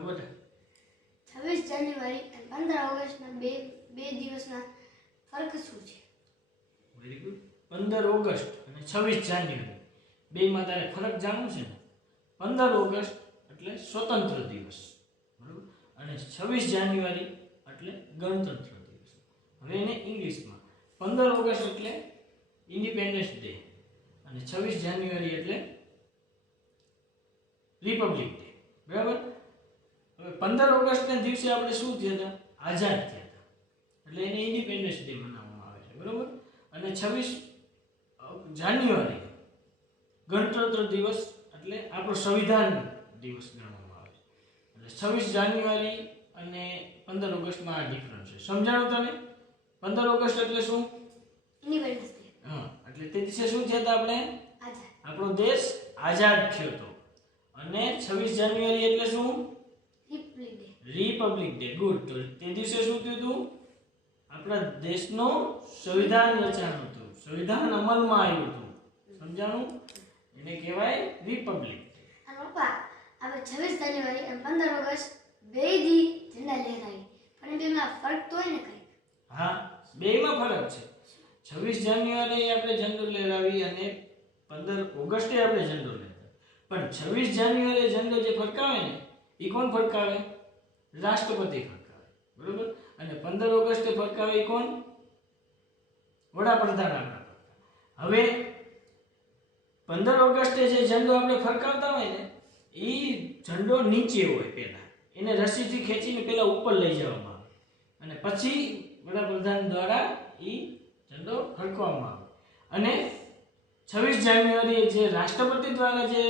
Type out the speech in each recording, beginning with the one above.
હા બેટા 26 જાન્યુઆરી અને 15 ઓગસ્ટના બે દિવસના ફરક શું છે? Very good. 15 ઓગસ્ટ અને 26 જાન્યુઆરી બેમાં તારે ફરક જાણવું છે ને. 15 ઓગસ્ટ એટલે સ્વતંત્ર દિવસ, બરાબર, અને 26 જાન્યુઆરી એટલે ગણતંત્ર દિવસ. હવે એને ઇંગ્લિશમાં 15 ઓગસ્ટ એટલે ઇન્ડિપેન્ડન્સ ડે અને 26 જાન્યુઆરી એટલે રિપબ્લિક ડે, બરાબર. હવે 15 ઓગસ્ટના દિવસે આપણે શું થયા હતા? આઝાદ થયા હતા, એટલે એને ઇન્ડિપેન્ડન્સ ડે મનાવવામાં આવે છે, બરાબર. અને 26 જાન્યુઆરી ગણતંત્ર દિવસ એટલે આપણો સંવિધાન દિવસ ગણવામાં આવે છે. એટલે 26 જાન્યુઆરી અને 15 ઓગસ્ટમાં આ ડિફરન્સ છે. સમજાણું તને? 15 ઓગસ્ટ એટલે શું? Independence day. હા, એટલે તે દિવસે શું થયા હતા આપણે? આઝાદ. આપણો દેશ આઝાદ થયો હતો. અને 26 જાન્યુઆરી એટલે શું? Republic day. Republic day. Good. તો તે દિવસે શું થયું હતું? આપણા દેશનો સંવિધાન રચાયું હતું, સંવિધાન અમલમાં આવ્યું હતું. સમજાણું? એને કહેવાય રિપબ્લિક. અને પપ્પા આપણે 26 જાન્યુઆરી અને 15 ઓગસ્ટ બે દી ઝંડા લહેરાવી, પણ બેમાં ફરક તો હોય ને કંઈક? હા, બેમાં ફરક છે. 26 જાન્યુઆરી આપણે ઝંડો લહેરાવી અને 15 ઓગસ્ટે આપણે ઝંડો લહેરાવી. પણ 26 જાન્યુઆરી ઝંડો જે ફરકાવે ને એ કોણ ફરકાવે? રાષ્ટ્રપતિ ફરકાવે, બરોબર. અને 15 ઓગસ્ટે ફરકાવે એ કોણ? વડાપ્રધાન આપણા ફરકાવે. હવે 15 ઓગસ્ટે જે ઝંડો આપણે ફરકાવતા હોય ને એ ઝંડો નીચે હોય, પહેલા એને રસીથી ખેંચીને પહેલા ઉપર લઈ જવામાં આવે અને પછી વડાપ્રધાન દ્વારા એ ઝંડો ફરકાવવામાં આવે. અને 26 જાન્યુઆરી જે રાષ્ટ્રપતિ દ્વારા જે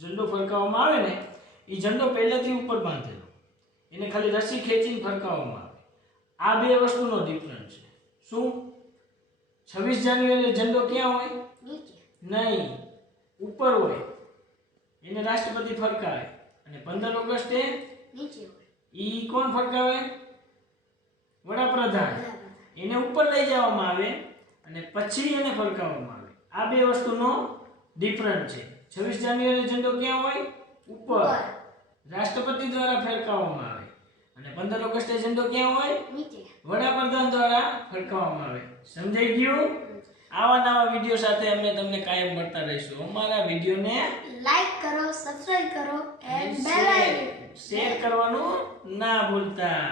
ઝંડો ફરકાવવામાં આવે ને એ ઝંડો પહેલેથી ઉપર બાંધેલો, એને ખાલી રસી ખેંચીને ફરકાવવામાં આવે. આ બે વસ્તુનો ડિફરન્સ છે. શું? 26 જાન્યુઆરી ઝંડો ક્યાં હોય? નીચે. નહીં, ઉપર હોય, એને રાષ્ટ્રપતિ ફરકાવે. અને 15 ઓગસ્ટે નીચે હોય. ઈ કોણ ફરકાવે? વડાપ્રધાન. એને ઉપર લઈ જવામાં આવે અને પછી એને ફરકાવવામાં આવે. આ બે વસ્તુનો ડિફરન્સ છે. 26 જાન્યુઆરી ઝંડો ક્યાં હોય? ઉપર, રાષ્ટ્રપતિ દ્વારા ફરકાવવામાં આવે. અને 15 ઓગસ્ટે ઝંડો ક્યાં હોય? નીચે, વડાપ્રધાન દ્વારા ફરકાવવામાં આવે. સમજાઈ ગયું? આવા નવા વિડીયો સાથે અમે તમને કાયમ મળતા રહીશું. અમારા વિડીયોને લાઈક કરો, સબસ્ક્રાઇબ કરો એન્ડ બેલ આઇકન શેર કરવાનું ના ભૂલતા.